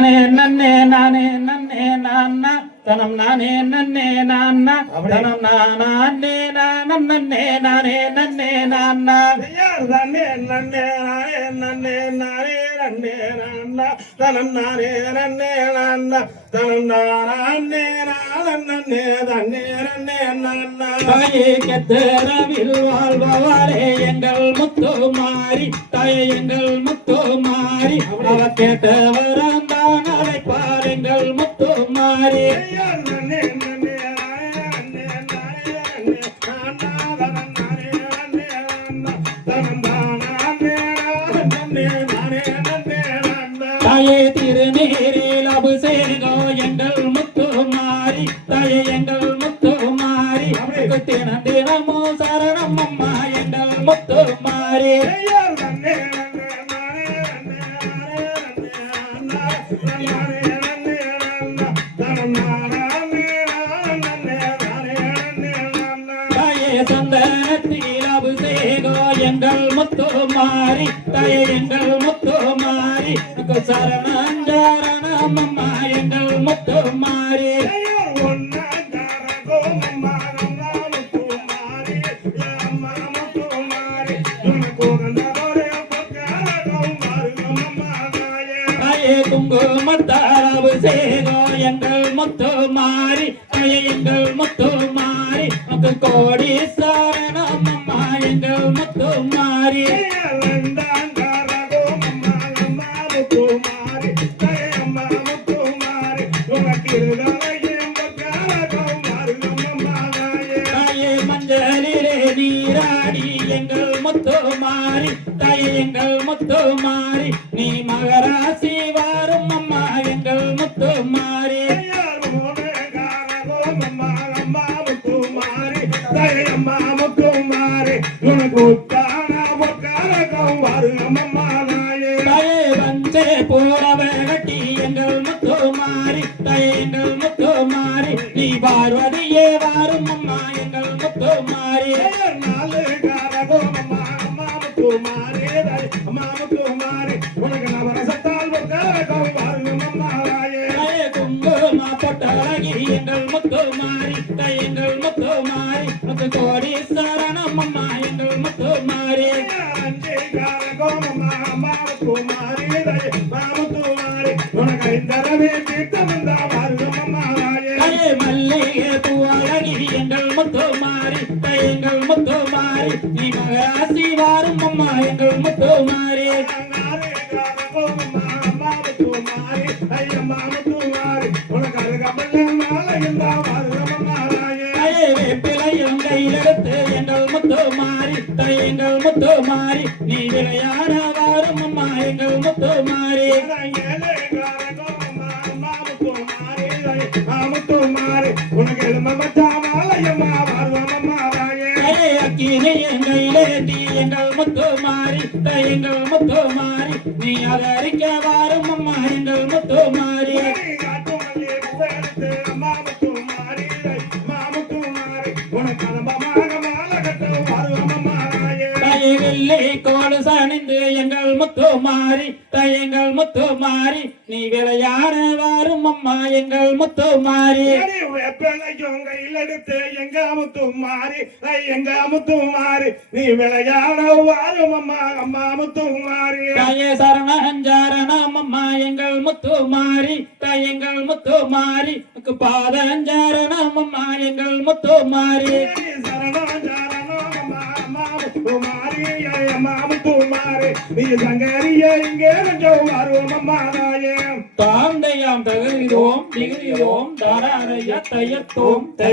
நன்னே நானே நன்னே நான்னா தனம் நானே நன்னே நான்னா தனம் நானே நானம் நன்னே நானே நன்னே நான்னா நன்னே நன்னே நானே நன்னே நானே நன்னே நான்னா தனம் நானே நன்னே நான்னா தனம் நானே நானம் நன்னே தன்னே நன்னே நான்னா தாயே கெத்தரவில் வாழ்பவளே எங்கள் முத்து மாறி தாயே எங்கள் முத்து மாறி அவ கேட்டவராந்தான் அழைப்பார் எங்கள் முத்து மாறி தாயே திருநீரில் அபிஷேகம் எங்கள் முத்து மாறி தாயே எங்கள் முத்து மாறி தினம் தினமும் சரணம் அம்மா எங்கள் முத்து மாறி சந்தனத்தில் அபிஷேகம் எங்கள் முத்து மாறி தாயே எங்கள் முத்து மாறி சரணம் சரணம் அம்மா எங்கள் முத்து மாறி தாயே குங்குமத்தால் அபிஷேகம் எங்கள் முத்து மாறி தாயே எங்கள் முத்து மாறி கோடி சரணம் அம்மா எங்கள் முத்து மாறி தாயே மஞ்சளிலே நீராடி எங்கள் முத்து மாறி தாயே எங்கள் முத்து மாறி நீ மகராசி வாரும் அம்மா எங்கள் முத்து மாறி வஞ்சே போறவ கட்டி எங்கள் முத்து மாறி தாயே எங்கள் முத்து மாறி நீ பார்வதியே வாரும் அம்மா எங்கள் முத்து மாறி குங்கும பொட்டழகி எங்கள் முத்து மாறி தாயே எங்கள் முத்து மாறி கோடி சரணம் அம்மா எங்கள் முத்து மாறி மல்லிகை பூவழகி எங்கள் முத்து மாறி தாயே எங்கள் முத்து மாறி நீ மகராசி வாரும் அம்மா எங்கள் முத்து மாறி வேப்பிலையும் கையிலெடுத்து எங்கள் முத்து மாறி தாயே எங்கள் முத்து மாறி நீ விளையாட வாரும் அம்மா எங்கள் முத்து மாறி அக்கினியும் கையிலேந்தி எங்கள் முத்து மாறி தாயே எங்கள் முத்து மாறி நீ அதரிக்க வாரும் அம்மா எங்கள் முத்து மாறி கோடு சணிந்து எங்கள் முத்து மாறி தாயே எங்கள் முத்து மாறி நீ விளையாட வாரும் அம்மா எங்கள் முத்து மாறி எடுத்து எங்க முத்து மாறி எங்க முத்து மாறி நீ விளையாட வாரும் அம்மா அம்மா முத்து மாறி தாயே சரணம் அம்மா எங்கள் முத்து மாறி தாயே எங்கள் முத்து மாறி பாதஞ்சரணம் அம்மா எங்கள் முத்து மாறி தாந்தையாம் தகுதியோம் திகுதியோம் தாராரைய தயத்தோம்